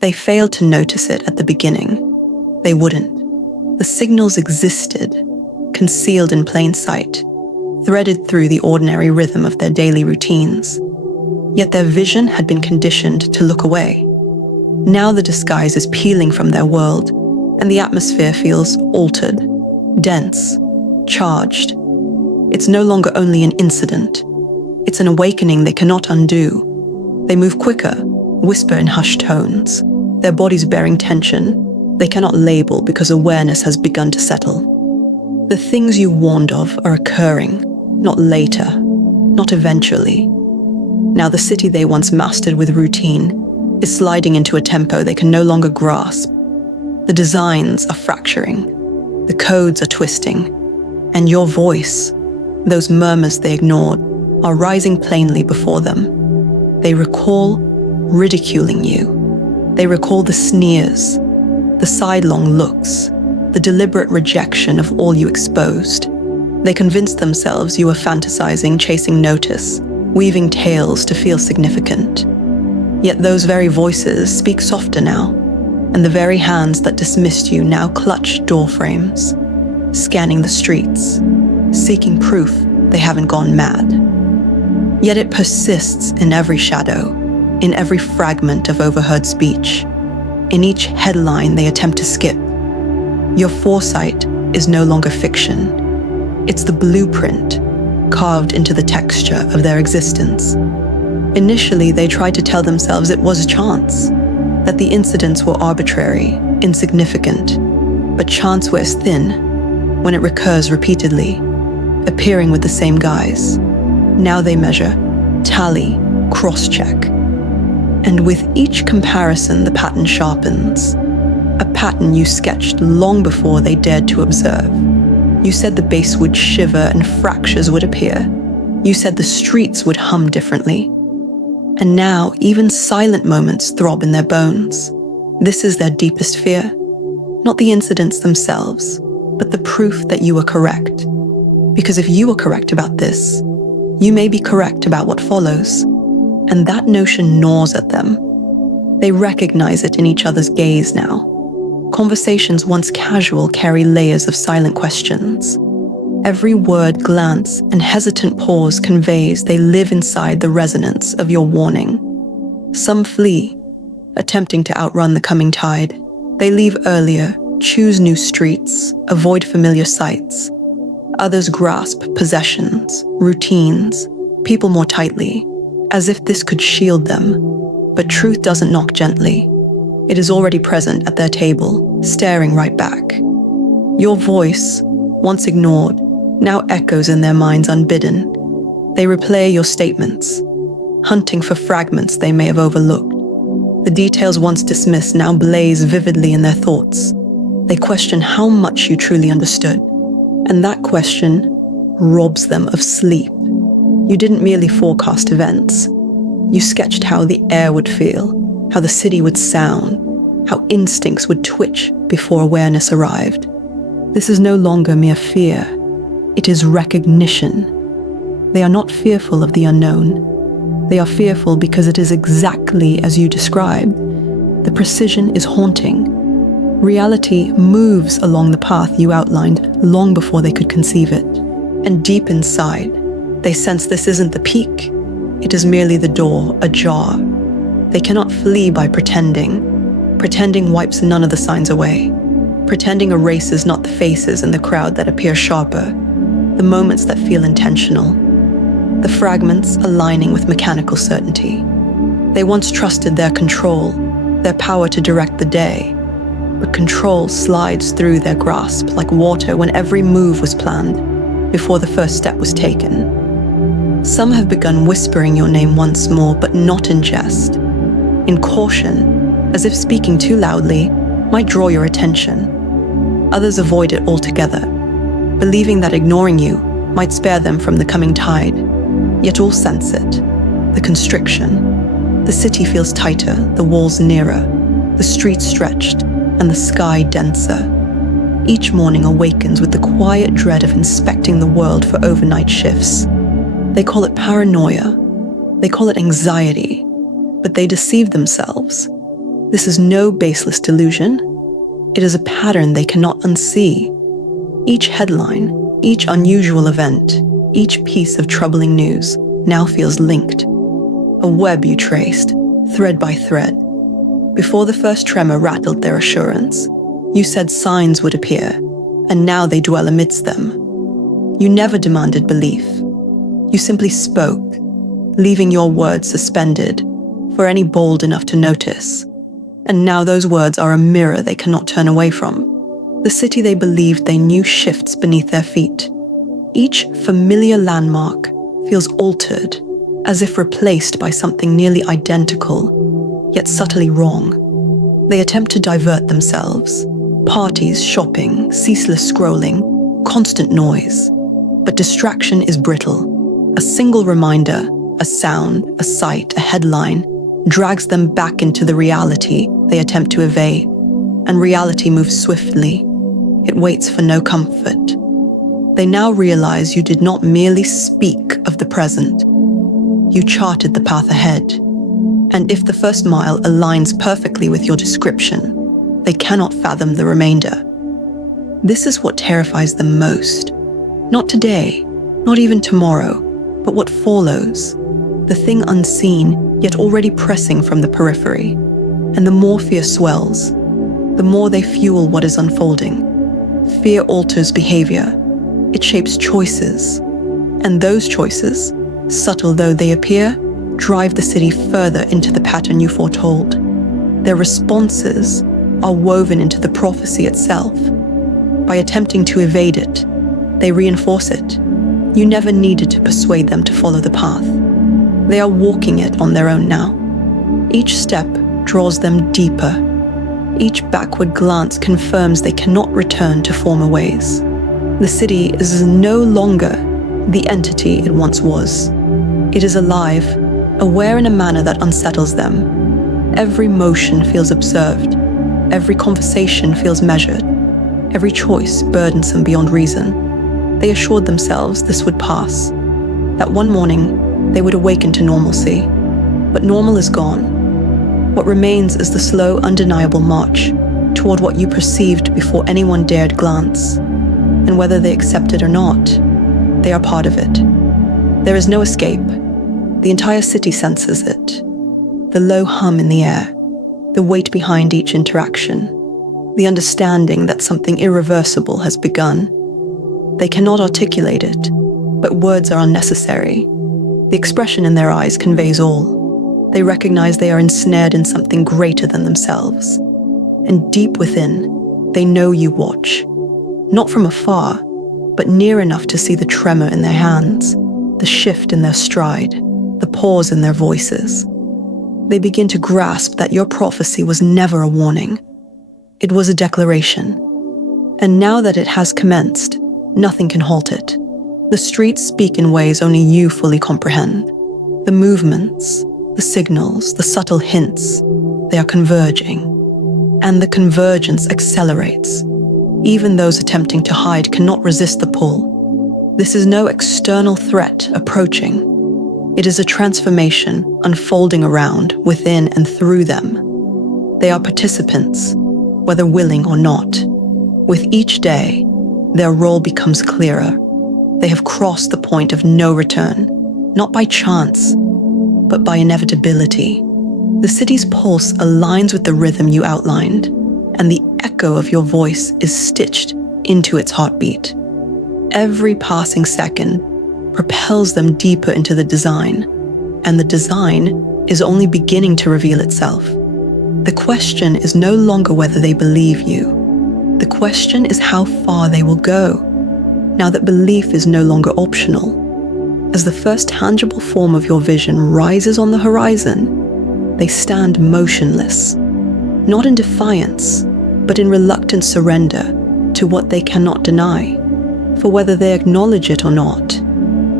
They failed to notice it at the beginning. They wouldn't. The signals existed, concealed in plain sight, threaded through the ordinary rhythm of their daily routines. Yet their vision had been conditioned to look away. Now the disguise is peeling from their world, and the atmosphere feels altered, dense, charged. It's no longer only an incident. It's an awakening they cannot undo. They move quicker, whisper in hushed tones, their bodies bearing tension they cannot label because awareness has begun to settle. The things you warned of are occurring, not later, not eventually. Now the city they once mastered with routine is sliding into a tempo they can no longer grasp. The designs are fracturing, the codes are twisting, and your voice, those murmurs they ignored, are rising plainly before them. They recall ridiculing you. They recall the sneers, the sidelong looks, the deliberate rejection of all you exposed. They convinced themselves you were fantasizing, chasing notice, weaving tales to feel significant. Yet those very voices speak softer now, and the very hands that dismissed you now clutch door frames, scanning the streets, seeking proof they haven't gone mad. Yet it persists in every shadow, in every fragment of overheard speech, in each headline they attempt to skip. Your foresight is no longer fiction. It's the blueprint carved into the texture of their existence. Initially, they tried to tell themselves it was chance, that the incidents were arbitrary, insignificant. But chance wears thin when it recurs repeatedly, appearing with the same guise. Now they measure, tally, cross-check. And with each comparison, the pattern sharpens. A pattern you sketched long before they dared to observe. You said the bass would shiver and fractures would appear. You said the streets would hum differently. And now, even silent moments throb in their bones. This is their deepest fear. Not the incidents themselves, but the proof that you were correct. Because if you were correct about this, you may be correct about what follows. And that notion gnaws at them. They recognize it in each other's gaze now. Conversations once casual carry layers of silent questions. Every word, glance, and hesitant pause conveys they live inside the resonance of your warning. Some flee, attempting to outrun the coming tide. They leave earlier, choose new streets, avoid familiar sights. Others grasp possessions, routines, people more tightly, as if this could shield them. But truth doesn't knock gently. It is already present at their table, staring right back. Your voice, once ignored, now echoes in their minds unbidden. They replay your statements, hunting for fragments they may have overlooked. The details once dismissed now blaze vividly in their thoughts. They question how much you truly understood. And that question robs them of sleep. You didn't merely forecast events. You sketched how the air would feel, how the city would sound, how instincts would twitch before awareness arrived. This is no longer mere fear. It is recognition. They are not fearful of the unknown. They are fearful because it is exactly as you described. The precision is haunting. Reality moves along the path you outlined long before they could conceive it. And deep inside, they sense this isn't the peak. It is merely the door, ajar. They cannot flee by pretending. Pretending wipes none of the signs away. Pretending erases not the faces in the crowd that appear sharper, the moments that feel intentional, the fragments aligning with mechanical certainty. They once trusted their control, their power to direct the day, but control slides through their grasp like water when every move was planned before the first step was taken. Some have begun whispering your name once more, but not in jest, in caution, as if speaking too loudly might draw your attention. Others avoid it altogether, believing that ignoring you might spare them from the coming tide. Yet all sense it, the constriction. The city feels tighter, the walls nearer, the streets stretched, and the sky denser. Each morning awakens with the quiet dread of inspecting the world for overnight shifts. They call it paranoia, they call it anxiety, but they deceive themselves. This is no baseless delusion. It is a pattern they cannot unsee. Each headline, each unusual event, each piece of troubling news now feels linked. A web you traced, thread by thread. Before the first tremor rattled their assurance, you said signs would appear, and now they dwell amidst them. You never demanded belief. You simply spoke, leaving your words suspended for any bold enough to notice. And now those words are a mirror they cannot turn away from. The city they believed they knew shifts beneath their feet. Each familiar landmark feels altered, as if replaced by something nearly identical, yet subtly wrong. They attempt to divert themselves. Parties, shopping, ceaseless scrolling, constant noise. But distraction is brittle. A single reminder, a sound, a sight, a headline, drags them back into the reality they attempt to evade. And reality moves swiftly. It waits for no comfort. They now realize you did not merely speak of the present. You charted the path ahead. And if the first mile aligns perfectly with your description, they cannot fathom the remainder. This is what terrifies them most. Not today, not even tomorrow, but what follows. The thing unseen, yet already pressing from the periphery. And the more fear swells, the more they fuel what is unfolding. Fear alters behavior. It shapes choices. And those choices, subtle though they appear, drive the city further into the pattern you foretold. Their responses are woven into the prophecy itself. By attempting to evade it, they reinforce it. You never needed to persuade them to follow the path. They are walking it on their own now. Each step draws them deeper. Each backward glance confirms they cannot return to former ways. The city is no longer the entity it once was. It is alive, aware in a manner that unsettles them. Every motion feels observed. Every conversation feels measured. Every choice burdensome beyond reason. They assured themselves this would pass. That one morning, they would awaken to normalcy. But normal is gone. What remains is the slow, undeniable march toward what you perceived before anyone dared glance. And whether they accept it or not, they are part of it. There is no escape. The entire city senses it. The low hum in the air, the weight behind each interaction, the understanding that something irreversible has begun. They cannot articulate it, but words are unnecessary. The expression in their eyes conveys all. They recognize they are ensnared in something greater than themselves. And deep within, they know you watch. Not from afar, but near enough to see the tremor in their hands, the shift in their stride, the pause in their voices. They begin to grasp that your prophecy was never a warning. It was a declaration. And now that it has commenced, nothing can halt it. The streets speak in ways only you fully comprehend. The movements, the signals, the subtle hints, they are converging. And the convergence accelerates. Even those attempting to hide cannot resist the pull. This is no external threat approaching. It is a transformation unfolding around, within, and through them. They are participants, whether willing or not. With each day, their role becomes clearer. They have crossed the point of no return, not by chance, but by inevitability. The city's pulse aligns with the rhythm you outlined, and the echo of your voice is stitched into its heartbeat. Every passing second propels them deeper into the design, and the design is only beginning to reveal itself. The question is no longer whether they believe you. The question is how far they will go, now that belief is no longer optional. As the first tangible form of your vision rises on the horizon, they stand motionless, not in defiance, but in reluctant surrender to what they cannot deny. For whether they acknowledge it or not,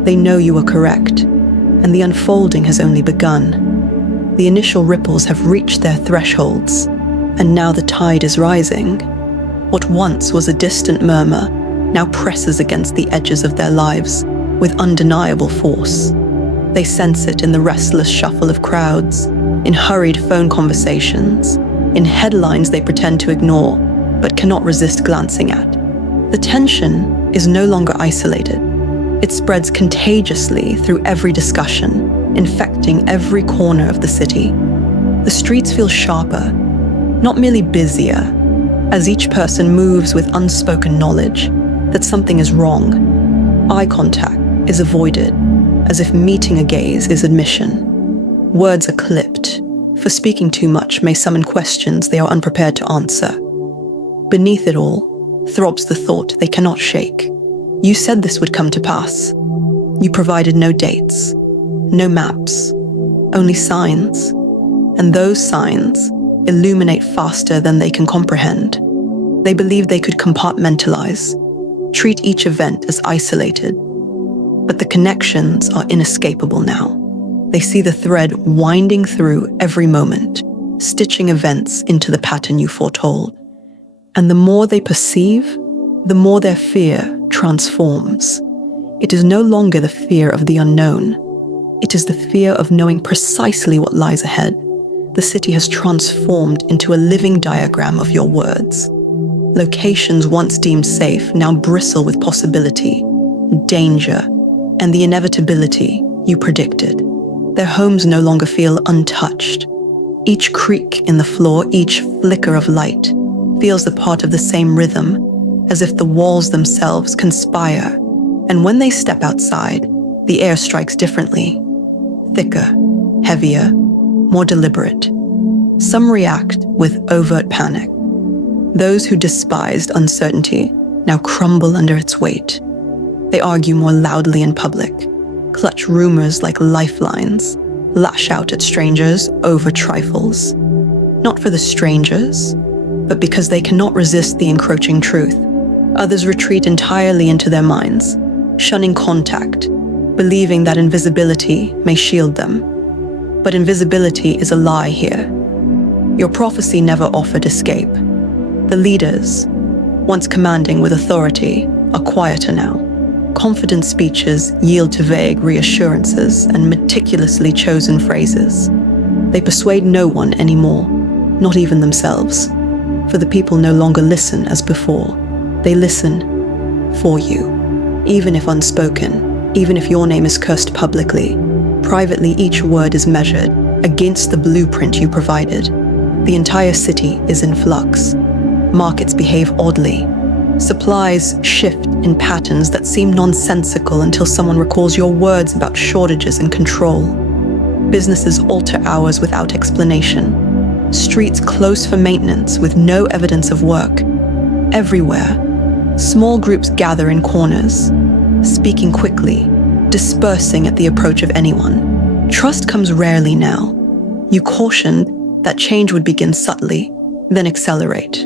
they know you are correct, and the unfolding has only begun. The initial ripples have reached their thresholds, and now the tide is rising. What once was a distant murmur now presses against the edges of their lives with undeniable force. They sense it in the restless shuffle of crowds, in hurried phone conversations, in headlines they pretend to ignore, but cannot resist glancing at. The tension is no longer isolated. It spreads contagiously through every discussion, infecting every corner of the city. The streets feel sharper, not merely busier, as each person moves with unspoken knowledge that something is wrong. Eye contact is avoided, as if meeting a gaze is admission. Words are clipped, for speaking too much may summon questions they are unprepared to answer. Beneath it all throbs the thought they cannot shake. You said this would come to pass. You provided no dates, no maps, only signs. And those signs illuminate faster than they can comprehend. They believe they could compartmentalize, treat each event as isolated. But the connections are inescapable now. They see the thread winding through every moment, stitching events into the pattern you foretold. And the more they perceive, the more their fear transforms. It is no longer the fear of the unknown. It is the fear of knowing precisely what lies ahead. The city has transformed into a living diagram of your words. Locations once deemed safe now bristle with possibility, danger, and the inevitability you predicted. Their homes no longer feel untouched. Each creak in the floor, each flicker of light, feels a part of the same rhythm, as if the walls themselves conspire. And when they step outside, the air strikes differently. Thicker, heavier, more deliberate. Some react with overt panic. Those who despised uncertainty now crumble under its weight. They argue more loudly in public, clutch rumors like lifelines, lash out at strangers over trifles. Not for the strangers, but because they cannot resist the encroaching truth. Others retreat entirely into their minds, shunning contact, believing that invisibility may shield them. But invisibility is a lie here. Your prophecy never offered escape. The leaders, once commanding with authority, are quieter now. Confident speeches yield to vague reassurances and meticulously chosen phrases. They persuade no one anymore, not even themselves. For the people no longer listen as before. They listen for you. Even if unspoken, even if your name is cursed publicly, privately each word is measured against the blueprint you provided. The entire city is in flux. Markets behave oddly. Supplies shift in patterns that seem nonsensical until someone recalls your words about shortages and control. Businesses alter hours without explanation. Streets close for maintenance with no evidence of work. Everywhere, small groups gather in corners, speaking quickly, dispersing at the approach of anyone. Trust comes rarely now. You cautioned that change would begin subtly, then accelerate.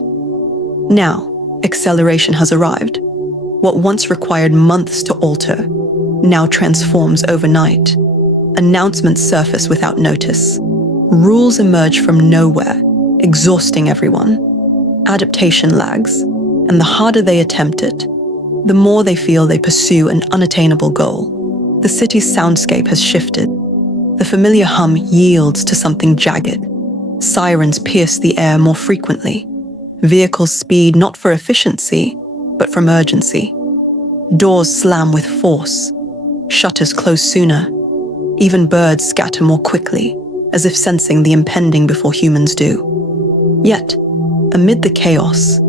Now, acceleration has arrived. What once required months to alter now transforms overnight. Announcements surface without notice. Rules emerge from nowhere, exhausting everyone. Adaptation lags, and the harder they attempt it, the more they feel they pursue an unattainable goal. The city's soundscape has shifted. The familiar hum yields to something jagged. Sirens pierce the air more frequently. Vehicles speed not for efficiency, but from urgency. Doors slam with force. Shutters close sooner. Even birds scatter more quickly, as if sensing the impending before humans do. Yet, amid the chaos,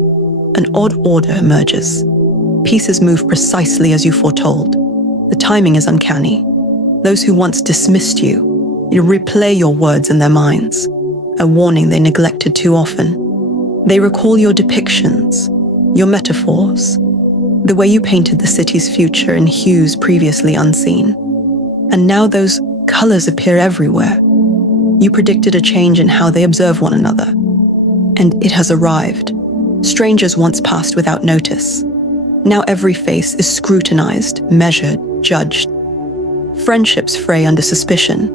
an odd order emerges. Pieces move precisely as you foretold. The timing is uncanny. Those who once dismissed you replay your words in their minds, a warning they neglected too often. They recall your depictions, your metaphors, the way you painted the city's future in hues previously unseen. And now those colors appear everywhere. You predicted a change in how they observe one another. And it has arrived. Strangers once passed without notice. Now every face is scrutinized, measured, judged. Friendships fray under suspicion.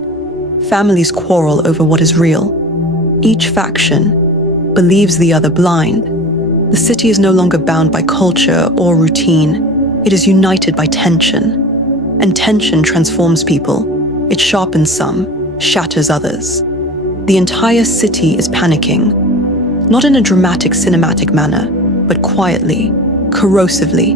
Families quarrel over what is real. Each faction believes the other blind. The city is no longer bound by culture or routine. It is united by tension. And tension transforms people. It sharpens some, shatters others. The entire city is panicking, Not in a dramatic cinematic manner, but quietly, corrosively,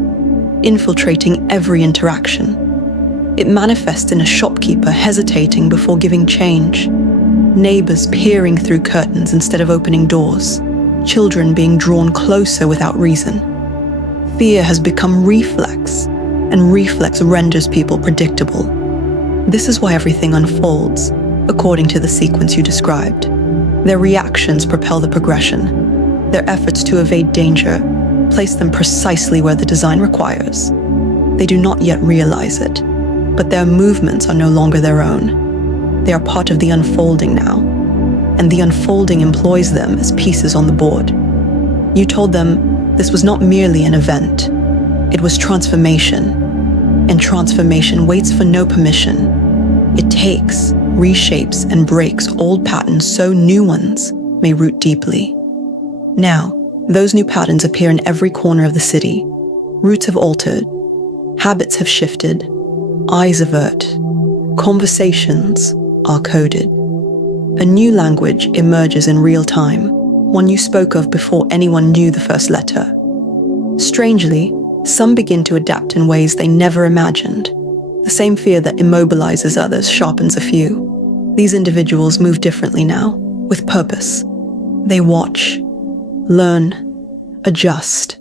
infiltrating every interaction. It manifests in a shopkeeper hesitating before giving change, neighbors peering through curtains instead of opening doors, children being drawn closer without reason. Fear has become reflex, and reflex renders people predictable. This is why everything unfolds according to the sequence you described. Their reactions propel the progression. Their efforts to evade danger place them precisely where the design requires. They do not yet realize it, but their movements are no longer their own. They are part of the unfolding now, and the unfolding employs them as pieces on the board. You told them this was not merely an event, it was transformation, and transformation waits for no permission. It takes, reshapes, and breaks old patterns so new ones may root deeply. Now, those new patterns appear in every corner of the city. Roots have altered, habits have shifted, eyes avert, conversations are coded. A new language emerges in real time, one you spoke of before anyone knew the first letter. Strangely, some begin to adapt in ways they never imagined. The same fear that immobilizes others sharpens a few. These individuals move differently now, with purpose. They watch, learn, adjust.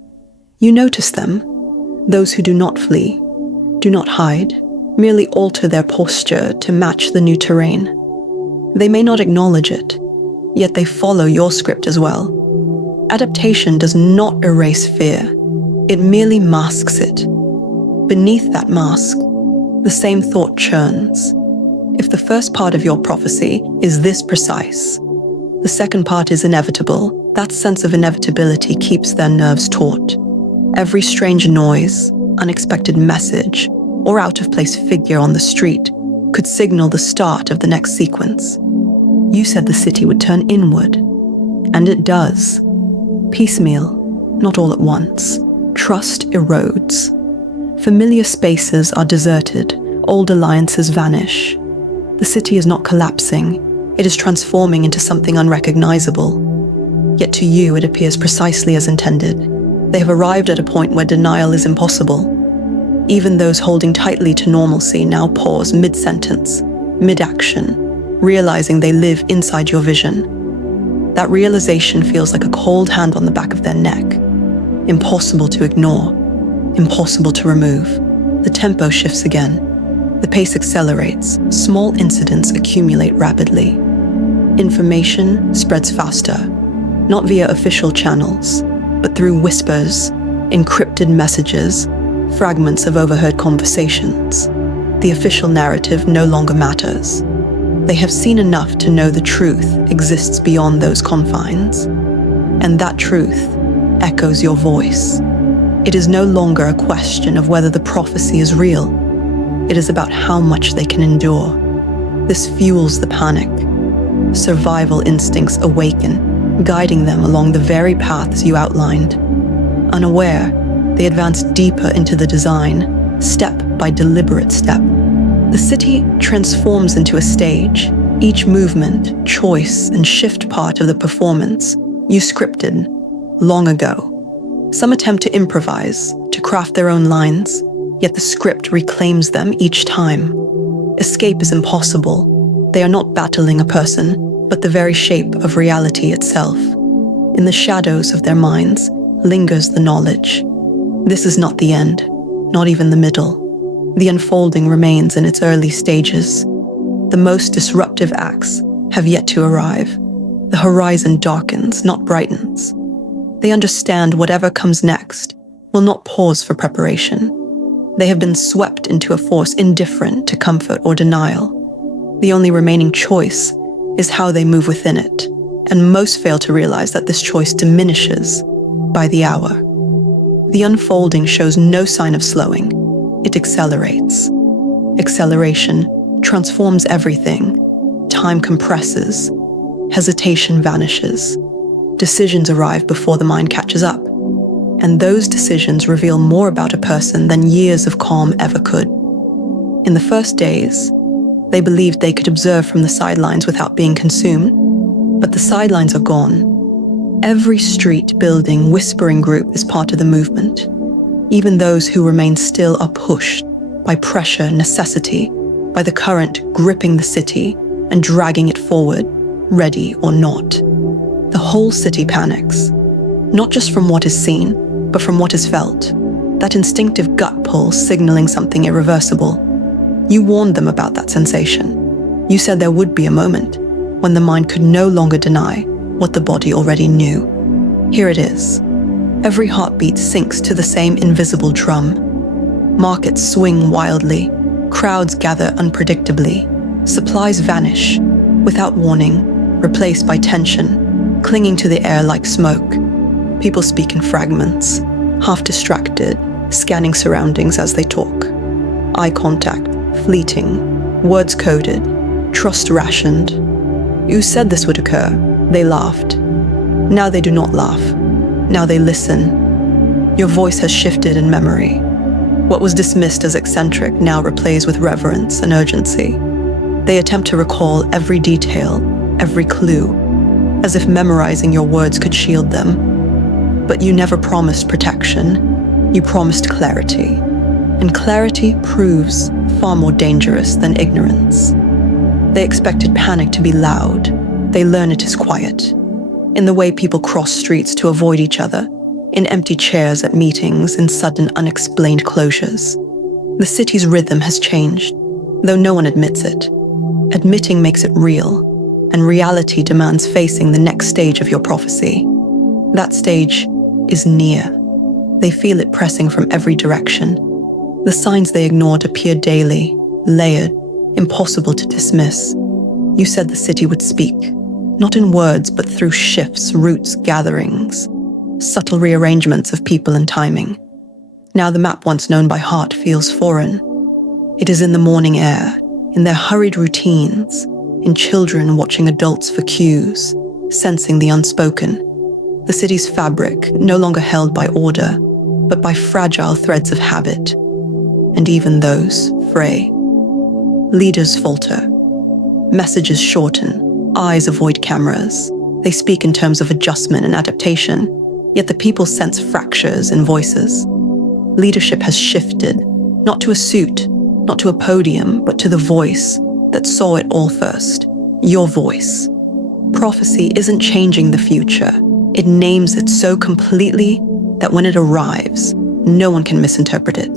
You notice them, those who do not flee, do not hide, merely alter their posture to match the new terrain. They may not acknowledge it, yet they follow your script as well. Adaptation does not erase fear, it merely masks it. Beneath that mask, the same thought churns. If the first part of your prophecy is this precise, the second part is inevitable. That sense of inevitability keeps their nerves taut. Every strange noise, unexpected message, or out-of-place figure on the street could signal the start of the next sequence. You said the city would turn inward, and it does. Piecemeal, not all at once. Trust erodes. Familiar spaces are deserted, old alliances vanish. The city is not collapsing, it is transforming into something unrecognizable. Yet to you it appears precisely as intended. They have arrived at a point where denial is impossible. Even those holding tightly to normalcy now pause mid-sentence, mid-action, realizing they live inside your vision. That realization feels like a cold hand on the back of their neck. Impossible to ignore, impossible to remove. The tempo shifts again. The pace accelerates. Small incidents accumulate rapidly. Information spreads faster, not via official channels, but through whispers, encrypted messages, fragments of overheard conversations. The official narrative no longer matters. They have seen enough to know the truth exists beyond those confines, and that truth echoes your voice. It is no longer a question of whether the prophecy is real. It is about how much they can endure. This fuels the panic. Survival instincts awaken, guiding them along the very paths you outlined. Unaware, they advance deeper into the design, step by deliberate step. The city transforms into a stage. Each movement, choice, and shift part of the performance you scripted long ago. Some attempt to improvise, to craft their own lines, yet the script reclaims them each time. Escape is impossible. They are not battling a person, but the very shape of reality itself. In the shadows of their minds lingers the knowledge. This is not the end, not even the middle. The unfolding remains in its early stages. The most disruptive acts have yet to arrive. The horizon darkens, not brightens. They understand whatever comes next will not pause for preparation. They have been swept into a force indifferent to comfort or denial. The only remaining choice is how they move within it, and most fail to realize that this choice diminishes by the hour. The unfolding shows no sign of slowing. It accelerates. Acceleration transforms everything. Time compresses. Hesitation vanishes. Decisions arrive before the mind catches up. And those decisions reveal more about a person than years of calm ever could. In the first days, they believed they could observe from the sidelines without being consumed, but the sidelines are gone. Every street, building, whispering group is part of the movement. Even those who remain still are pushed by pressure, necessity, by the current gripping the city and dragging it forward, ready or not. The whole city panics, not just from what is seen, but from what is felt. That instinctive gut pull signaling something irreversible. You warned them about that sensation. You said there would be a moment when the mind could no longer deny what the body already knew. Here it is. Every heartbeat syncs to the same invisible drum. Markets swing wildly, crowds gather unpredictably, supplies vanish without warning, replaced by tension, clinging to the air like smoke. People speak in fragments, half distracted, scanning surroundings as they talk. Eye contact, fleeting, words coded, trust rationed. You said this would occur. They laughed. Now they do not laugh. Now they listen. Your voice has shifted in memory. What was dismissed as eccentric now replays with reverence and urgency. They attempt to recall every detail, every clue, as if memorizing your words could shield them. But you never promised protection. You promised clarity. And clarity proves far more dangerous than ignorance. They expected panic to be loud. They learn it is quiet. In the way people cross streets to avoid each other, in empty chairs at meetings, in sudden unexplained closures. The city's rhythm has changed, though no one admits it. Admitting makes it real, and reality demands facing the next stage of your prophecy. That stage is near. They feel it pressing from every direction. The signs they ignored appear daily, layered, impossible to dismiss. You said the city would speak, not in words, but through shifts, routes, gatherings, subtle rearrangements of people and timing. Now the map once known by heart feels foreign. It is in the morning air, in their hurried routines, in children watching adults for cues, sensing the unspoken. The city's fabric, no longer held by order, but by fragile threads of habit. And even those fray. Leaders falter. Messages shorten. Eyes avoid cameras. They speak in terms of adjustment and adaptation, yet the people sense fractures in voices. Leadership has shifted, not to a suit, not to a podium, but to the voice that saw it all first. Your voice. Prophecy isn't changing the future. It names it so completely that when it arrives, no one can misinterpret it.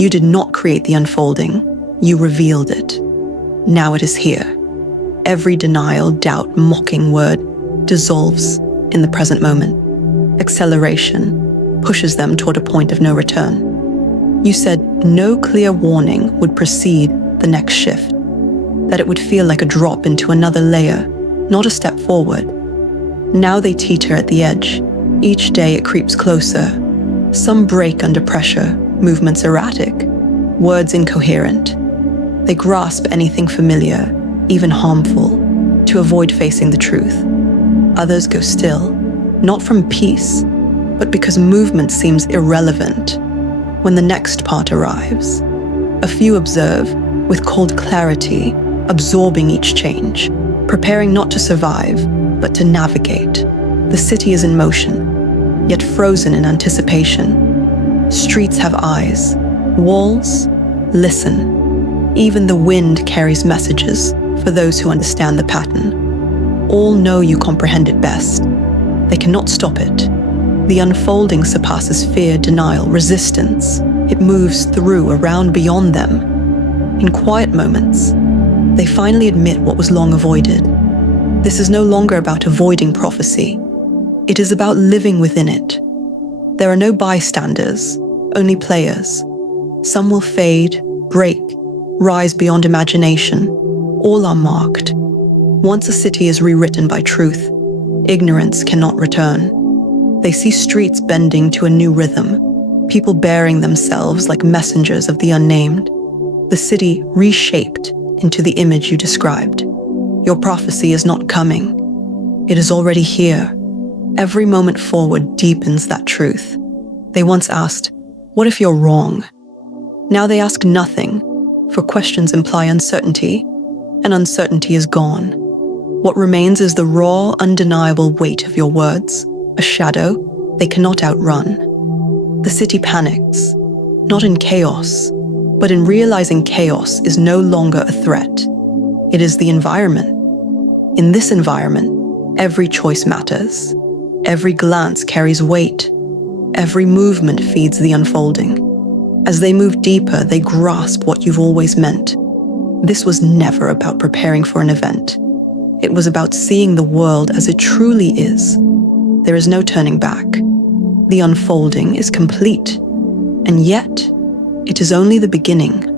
You did not create the unfolding. You revealed it. Now it is here. Every denial, doubt, mocking word dissolves in the present moment. Acceleration pushes them toward a point of no return. You said no clear warning would precede the next shift, that it would feel like a drop into another layer, not a step forward. Now they teeter at the edge. Each day it creeps closer. Some break under pressure, movements erratic, words incoherent. They grasp anything familiar, even harmful, to avoid facing the truth. Others go still, not from peace, but because movement seems irrelevant. When the next part arrives, a few observe with cold clarity, absorbing each change, preparing not to survive, but to navigate. The city is in motion, yet frozen in anticipation. Streets have eyes. Walls listen. Even the wind carries messages for those who understand the pattern. All know you comprehend it best. They cannot stop it. The unfolding surpasses fear, denial, resistance. It moves through, around, beyond them. In quiet moments, they finally admit what was long avoided. This is no longer about avoiding prophecy. It is about living within it. There are no bystanders, only players. Some will fade, break, rise beyond imagination. All are marked. Once a city is rewritten by truth, ignorance cannot return. They see streets bending to a new rhythm, people bearing themselves like messengers of the unnamed. The city reshaped into the image you described. Your prophecy is not coming. It is already here. Every moment forward deepens that truth. They once asked, "What if you're wrong?" Now they ask nothing, for questions imply uncertainty, and uncertainty is gone. What remains is the raw, undeniable weight of your words, a shadow they cannot outrun. The city panics, not in chaos, but in realizing chaos is no longer a threat. It is the environment. In this environment, every choice matters. Every glance carries weight. Every movement feeds the unfolding. As they move deeper, they grasp what you've always meant. This was never about preparing for an event. It was about seeing the world as it truly is. There is no turning back. The unfolding is complete. And yet, it is only the beginning.